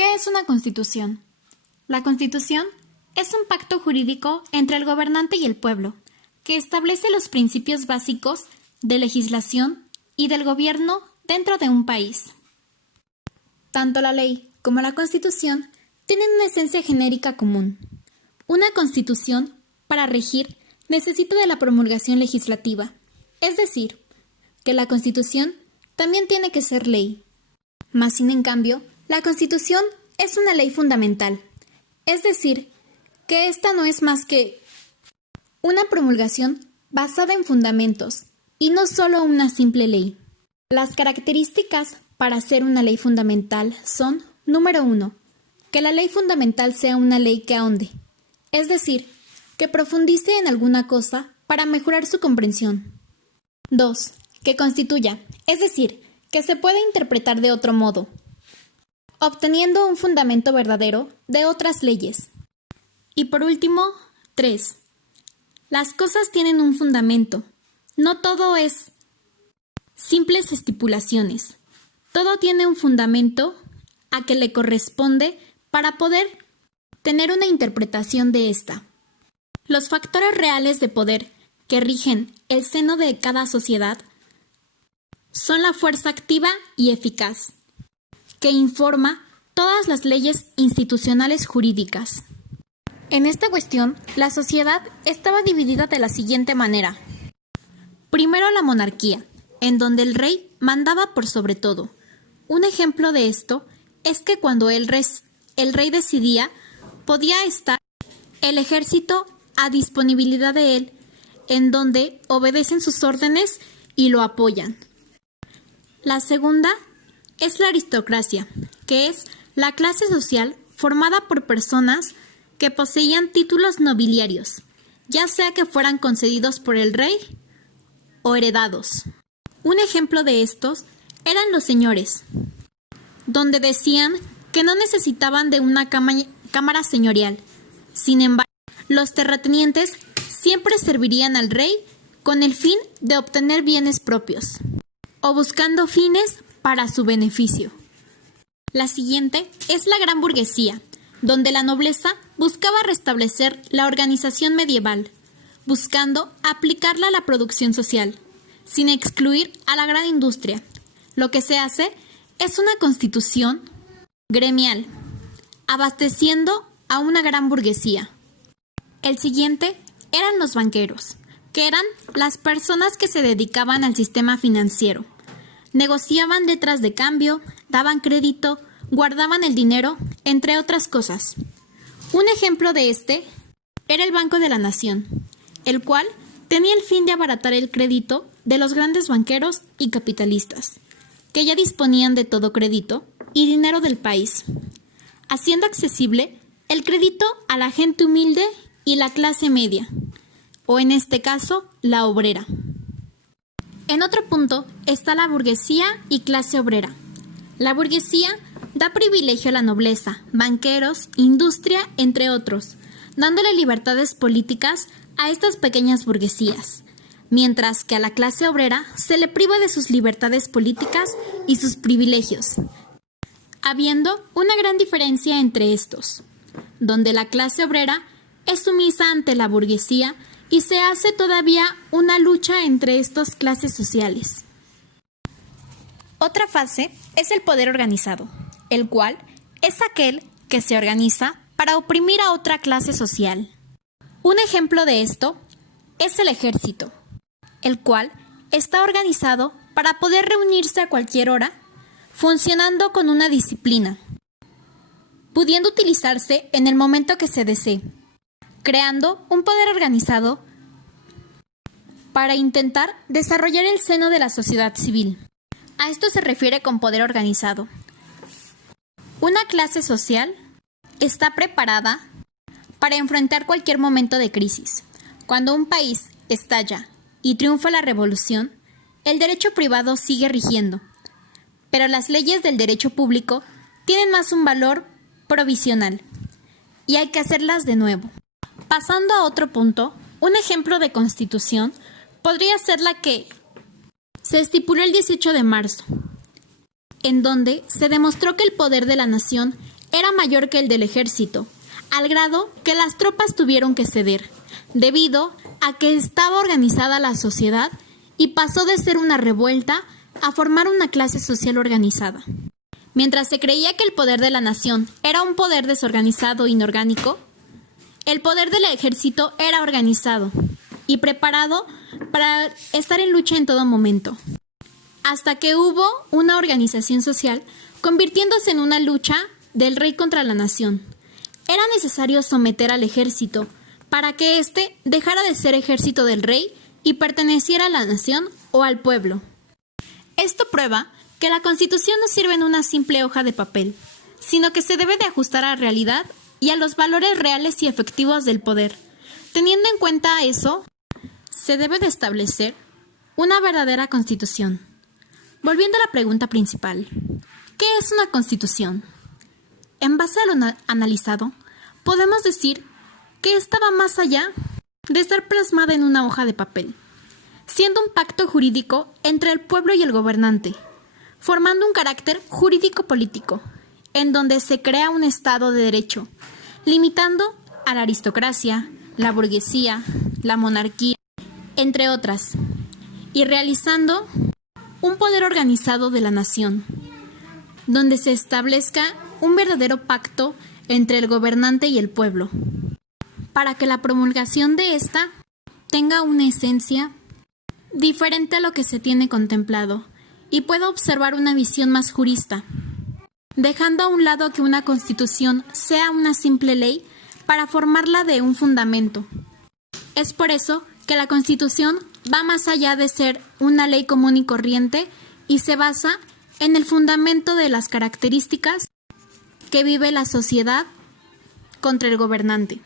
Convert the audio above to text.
¿Qué es una constitución? La constitución es un pacto jurídico entre el gobernante y el pueblo, que establece los principios básicos de legislación y del gobierno dentro de un país. Tanto la ley como la constitución tienen una esencia genérica común. Una constitución, para regir, necesita de la promulgación legislativa, es decir, que la constitución también tiene que ser ley. Mas, sin en cambio, la constitución es una ley fundamental, es decir, que esta no es más que una promulgación basada en fundamentos y no solo una simple ley. Las características para ser una ley fundamental son, número 1, que la ley fundamental sea una ley que ahonde, es decir, que profundice en alguna cosa para mejorar su comprensión. 2, que constituya, es decir, que se pueda interpretar de otro modo, obteniendo un fundamento verdadero de otras leyes. Y por último, 3. Las cosas tienen un fundamento. No todo es simples estipulaciones. Todo tiene un fundamento a que le corresponde para poder tener una interpretación de esta. Los factores reales de poder que rigen el seno de cada sociedad son la fuerza activa y eficaz, que informa todas las leyes institucionales jurídicas. En esta cuestión, la sociedad estaba dividida de la siguiente manera. Primero, la monarquía, en donde el rey mandaba por sobre todo. Un ejemplo de esto es que cuando el rey decidía, podía estar el ejército a disponibilidad de él, en donde obedecen sus órdenes y lo apoyan. La segunda es la aristocracia, que es la clase social formada por personas que poseían títulos nobiliarios, ya sea que fueran concedidos por el rey o heredados. Un ejemplo de estos eran los señores, donde decían que no necesitaban de una cámara señorial. Sin embargo, los terratenientes siempre servirían al rey con el fin de obtener bienes propios o buscando fines para su beneficio. La siguiente es la gran burguesía, donde la nobleza buscaba restablecer la organización medieval, buscando aplicarla a la producción social, sin excluir a la gran industria. Lo que se hace es una constitución gremial, abasteciendo a una gran burguesía. El siguiente eran los banqueros, que eran las personas que se dedicaban al sistema financiero. Negociaban letras de cambio, daban crédito, guardaban el dinero, entre otras cosas. Un ejemplo de este era el Banco de la Nación, el cual tenía el fin de abaratar el crédito de los grandes banqueros y capitalistas, que ya disponían de todo crédito y dinero del país, haciendo accesible el crédito a la gente humilde y la clase media, o en este caso, la obrera. En otro punto está la burguesía y clase obrera. La burguesía da privilegio a la nobleza, banqueros, industria, entre otros, dándole libertades políticas a estas pequeñas burguesías, mientras que a la clase obrera se le priva de sus libertades políticas y sus privilegios, habiendo una gran diferencia entre estos, donde la clase obrera es sumisa ante la burguesía y se hace todavía una lucha entre estas clases sociales. Otra fase es el poder organizado, el cual es aquel que se organiza para oprimir a otra clase social. Un ejemplo de esto es el ejército, el cual está organizado para poder reunirse a cualquier hora, funcionando con una disciplina, pudiendo utilizarse en el momento que se desee, creando un poder organizado para intentar desarrollar el seno de la sociedad civil. A esto se refiere con poder organizado. Una clase social está preparada para enfrentar cualquier momento de crisis. Cuando un país estalla y triunfa la revolución, el derecho privado sigue rigiendo, pero las leyes del derecho público tienen más un valor provisional y hay que hacerlas de nuevo. Pasando a otro punto, un ejemplo de constitución podría ser la que se estipuló el 18 de marzo, en donde se demostró que el poder de la nación era mayor que el del ejército, al grado que las tropas tuvieron que ceder, debido a que estaba organizada la sociedad y pasó de ser una revuelta a formar una clase social organizada. Mientras se creía que el poder de la nación era un poder desorganizado e inorgánico, el poder del ejército era organizado y preparado para estar en lucha en todo momento, hasta que hubo una organización social convirtiéndose en una lucha del rey contra la nación. Era necesario someter al ejército para que éste dejara de ser ejército del rey y perteneciera a la nación o al pueblo. Esto prueba que la Constitución no sirve en una simple hoja de papel, sino que se debe de ajustar a la realidad y a los valores reales y efectivos del poder. Teniendo en cuenta eso, se debe de establecer una verdadera Constitución. Volviendo a la pregunta principal, ¿qué es una Constitución? En base a lo analizado, podemos decir que esta va más allá de estar plasmada en una hoja de papel, siendo un pacto jurídico entre el pueblo y el gobernante, formando un carácter jurídico-político, en donde se crea un Estado de derecho, limitando a la aristocracia, la burguesía, la monarquía, entre otras, y realizando un poder organizado de la nación, donde se establezca un verdadero pacto entre el gobernante y el pueblo, para que la promulgación de esta tenga una esencia diferente a lo que se tiene contemplado y pueda observar una visión más jurista, dejando a un lado que una constitución sea una simple ley para formarla de un fundamento. Es por eso que la Constitución va más allá de ser una ley común y corriente y se basa en el fundamento de las características que vive la sociedad contra el gobernante.